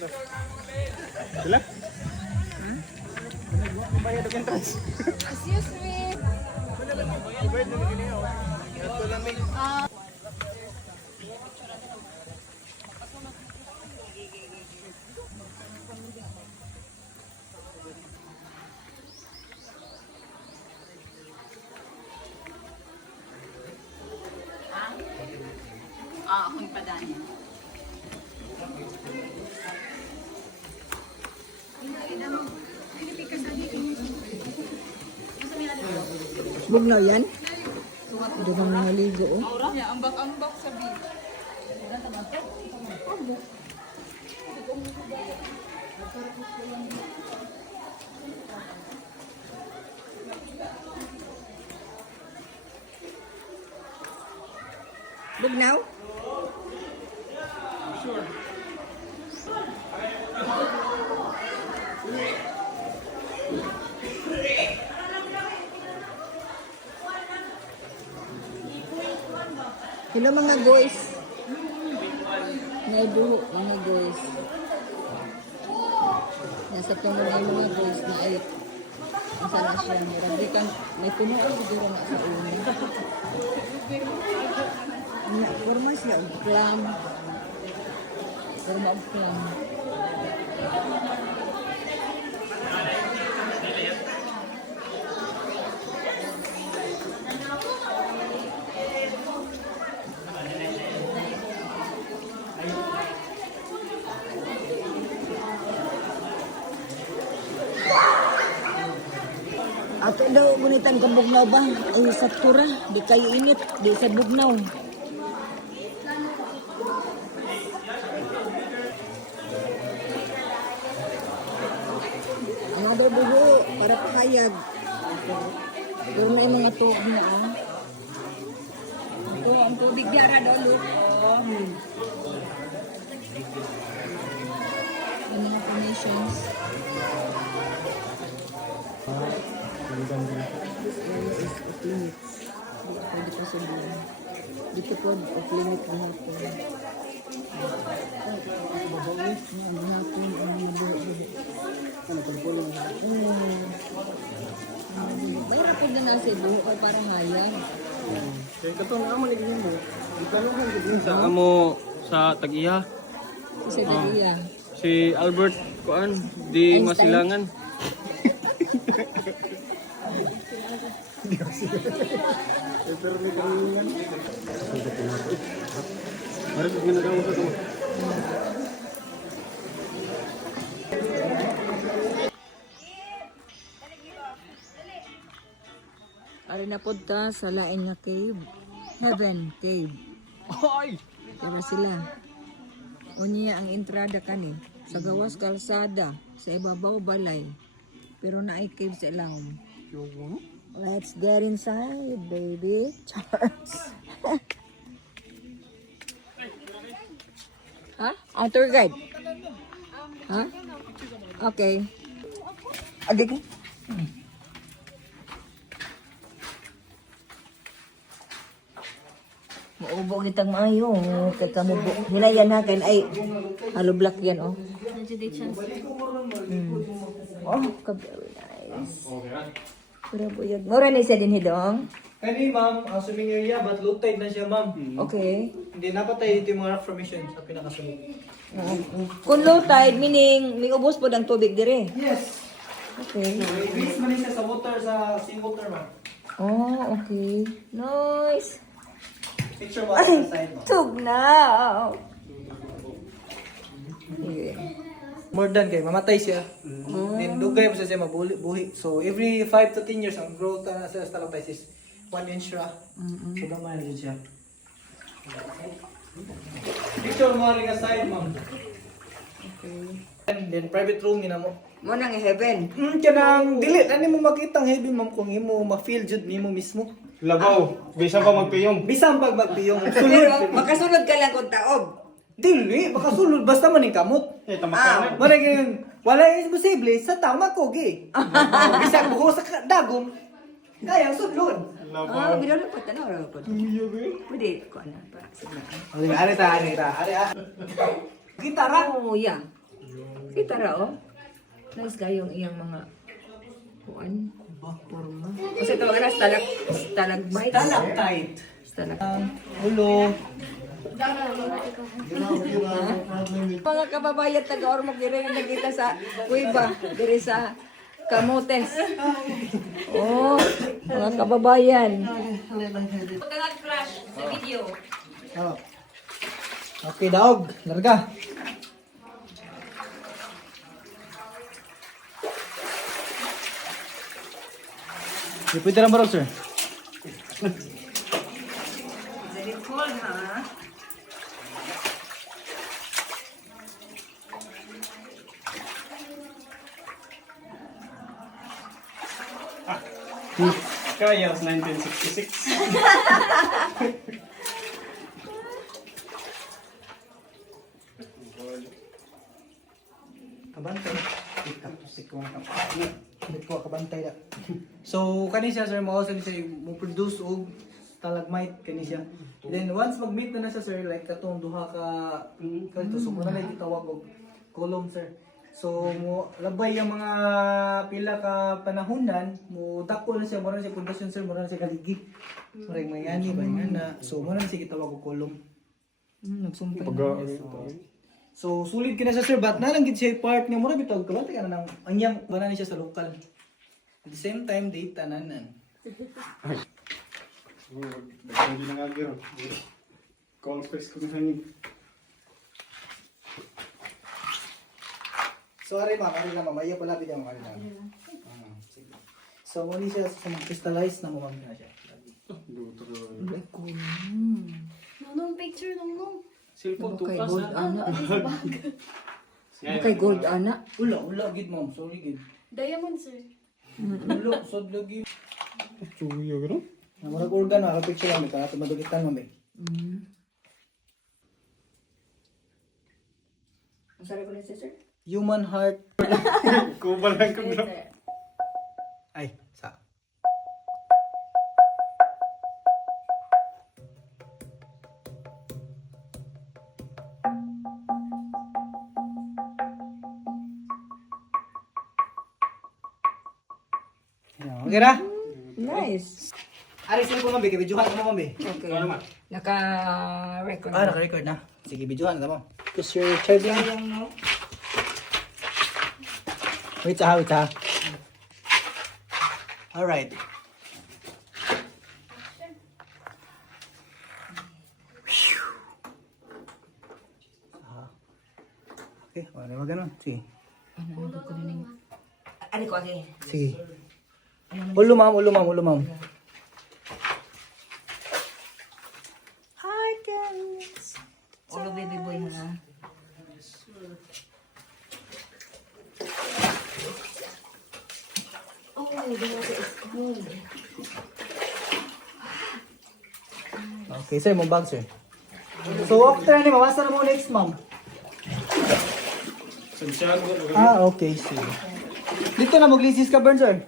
Sila? Bayad ang entrance. Excuse me. Bayad na gini oh. Ito lang may. Akong padaan yan. Bugnaw yan? Ito nang naligo oh. Ambak-ambak sa beach. Bugnaw? Hello mga guys. May buho mga guys. Nasa puno na yung mga guys na ay nasa na siya. Marami kang may puno ko siguro na sa ulo. Forma siya og clam. Forma og clam. Ato daw gunitan kang bugnaw ba? Ay sa tura, di kayo init, di sa bugnaw. Ang mga daw buho, para pakayag. Pero may mga tubig na ah. Ito, ang tubig yara daw, look. Ang mga formations. Area is off limits. Hindi pwede pa sabihin. Dito po off limit ang hapon. Ang hapon ang nabuo. Ano pang pulo? Bayra po na nasa buho ka parang hayang. Kaya ito na amo naging mo. Italuhan gid sa amo sa Tag-iya. Isa daliya. Si Albert kuan di Einstein? masilangan. Pero may kalingan. Harap ginagawa mo sa ito. Ari na po ta sa lain nga cave. Heaven Cave. Ay! Diba sila? Unya ang entrada kani. Sa gawas kalsada. Sa ibabaw balay. Pero na ay cave sa ilawom. Let's get inside, baby. Charles. Ha? Ang tour guide? Ha? Okay. Adik. Maubo kitang maayo. Kaya kamubo. Hilayan na kan ay halo black yan oh. Oh, very nice. Pura buyag. Mura na siya din hidong. Kani ma'am, ang swimming area, but low tide na siya ma'am. Okay. Hindi napatay dito yung mga rock formation sa pinakasulog. Kung low tide, meaning may ubos po ng tubig dire. Yes. Okay. Release man siya sa water, sa seawater ma'am. Oh, okay. Nice. Picture mo Ay, sa side ma'am. tugnaw. Okay. More than kay mamatay siya. Then dugay pa siya mabuhi. So every 5 to 10 years ang growth na sa stalactites is 1 inch ra. So gamay na siya. Picture mo rin ka side ma'am. Okay. And then private room ina mo. Mo nang heaven. Kanang dili ani mo makita ang heavy ma'am kung imo ma-feel jud nimo mismo. Labaw, bisa pa magpiyong. Bisan pag magpiyong Pero sulod. makasunod ka lang kung taob. Dili, baka sulod basta man ning kamot. Eh, tamak Wala ganyan. Wala imposible sa tama ko gi. Bisag buho sa dagom. Kaya sulod. Ah, bilo lang po tanaw ra po. Pwede ko na para sa mga. Ari ta. Gitara. Oh, yeah. Kita ra oh. Nice kayong iyang mga kuan. Forma. Kasi ito na stalagmite. Stalactite. Stalagmite. Ulo. Mga kababayan taga-Ormoc dire na nakita sa kuiba, dire sa Camotes. Oh, mga kababayan. Nag-flash sa video. Oh. Okay, daog. Larga. Di pwede lang barog, sir. Very cold, ha? Kaya, 1966. Kabantay. Ikapusik ko nga kapatid. Hindi ko kabantay na. So, kani siya, sir, mao siya mo produce og stalagmite kani siya. Then once mag-meet na siya, sir, like katong duha ka kanito, so muna na gitawag og column, sir. So mo labay ang mga pila ka panahonan, mo dako na siya, mo na siya production, sir, mo na siya kaligi. Maray mayani ba nga na. So mo na siya gitawag og column. Nagsumpay. So sulit kina siya, sir, but na lang gid siya part nga mo na bitawag kabantay ka na nang anyang wala ni siya sa local. At the same time, data nanan. Hindi na nga giro. Call face ko na hangin. So, ari na mamaya pala bigyan mo kanina. Sige. So, muli siya sa crystallize na mamamaya na siya. Nung picture nung. Cellphone, Kay tukas gold na. ana. Kay gold ana. Ula, gid ma'am. Sorry, gid. Diamond, sir. Ula, sodlo gid. Chuyo, gano? Namarag organ, nakapicture lang. Ito madugitan, ma'am. Ang sarap ko na sir? Human heart. Kubal lang ko, bro. Ay, sa. Okay na? Nice. Ari, sila po, ma'am. Videohan mo, ma'am. Okay. Ano man? Naka-record. Naka-record na. Sige, videohan na mo. Just your charge lang. Wait ha. Alright. Okay, wala ganun. Sige. Ano ko ate? Sige. Ulo ma'am. Hi guys. Ulo baby boy ha. Okay, sir, mong bag, sir. So, after ni mamasa na mo next, ma'am. Santiago. Okay, sige. Dito na maglisis ka, Bern, sir.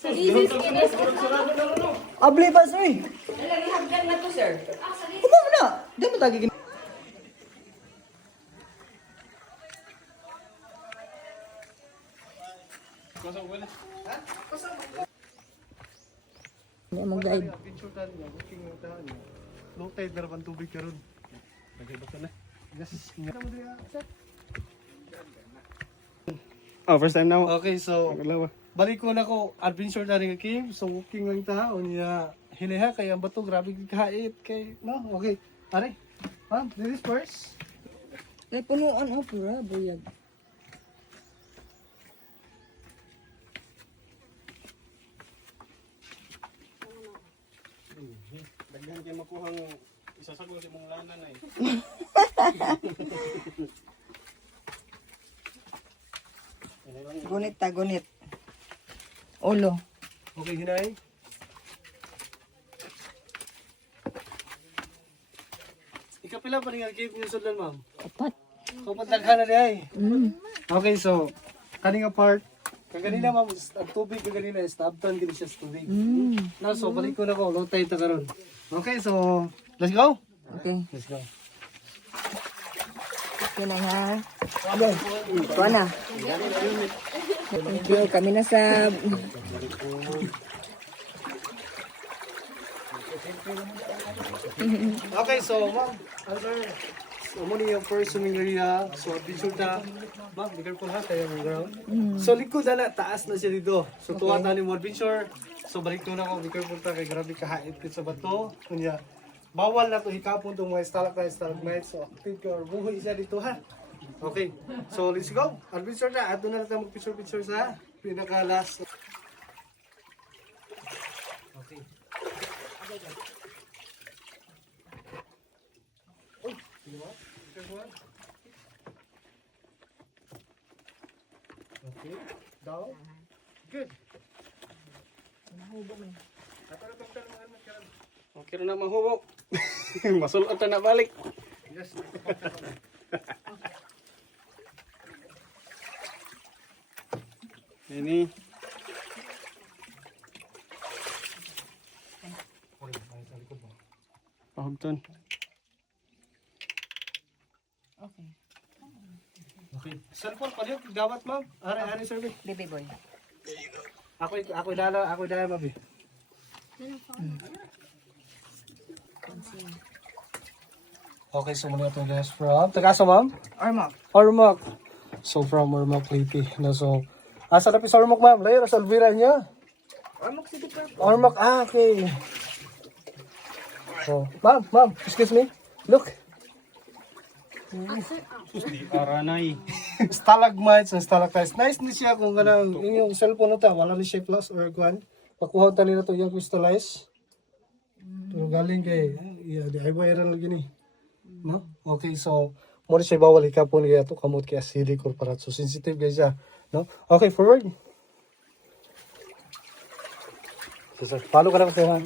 Sa easy skin is Abli ba, sir? Lagi hagdan na to sir. Uma mo na. Di mo tagi Hindi mo guide. Picture tayo niya. Booking mo tayo niya. Low tide na naman tubig ka ron. Nag-iba ka na. Oh, first time now. Okay, so Kalawa. balik ko na ko adventure na rin cave. So walking lang ta niya hiliha kay ang bato grabe kahit kay no. Okay. Are. Ma'am, this is first. Kaya punuan o pura buyag. Daghan kayo makuhang isasagol sa mong lana na eh. Gunit ta, gunit. Ulo. Okay, hinay. Ikapila pa rin ang cave niyo sudlan, ma'am. Apat. So pataghan na diay. Mm. Okay, so kaning part kaganina ma'am, ang tubig kaganina is tabtan gini siya sa tubig. Mm. Na so balik ko na ko, low tide ta karon. Okay, so let's go. Okay. Let's go. Okay na ha. Kuha na. Thank you. Kami na sa... Okay, so ma'am, answer. So, muna yung first swimming area. So, adventure ta. Ma'am, be careful ha, kayo ng girl. So, likod na taas na siya dito. So, tuwa tayo mo adventure. So, balik na ako, be careful ta, kay grabe kahait ko sa bato. Kunya, bawal na to hikapon itong mga stalactites, stalagmites. So, active ka or buhay siya dito ha. Okay, so let's go. Adventure na. At doon na natin mag-picture-picture sa pinaka-last. Okay. Okay, down. Good. Okay na mahubog. Masulot na balik. Yes. Ini. Pahugton. Okay. Okay. Cellphone pa rin, gawat ma'am. Ari, survey. Baby boy. Ako dala, mabi. Okay, so muna ito guys from Tagasa ma'am? Armok. Ormoc. So from Ormoc, Leyte. No, so, asa na pi sa Ormoc ma'am? Layo, sa Alvira niya. Armok City Park. Ormoc, okay. So, ma'am, excuse me. Look. Aranay. Stalagmites and stalactites. Nice ni siya kung ganang yung cellphone na ta. Wala ni shape loss or kuhan. Pakuha ta nila to yung crystallize. Pero galing kay, yeah, di ay viral gini. No? Okay, so, mo siya bawal ikapon kaya to kamot kay acidic or parat. So, sensitive guys siya. No? Okay, forward. So, sir, follow ka na kasi ha.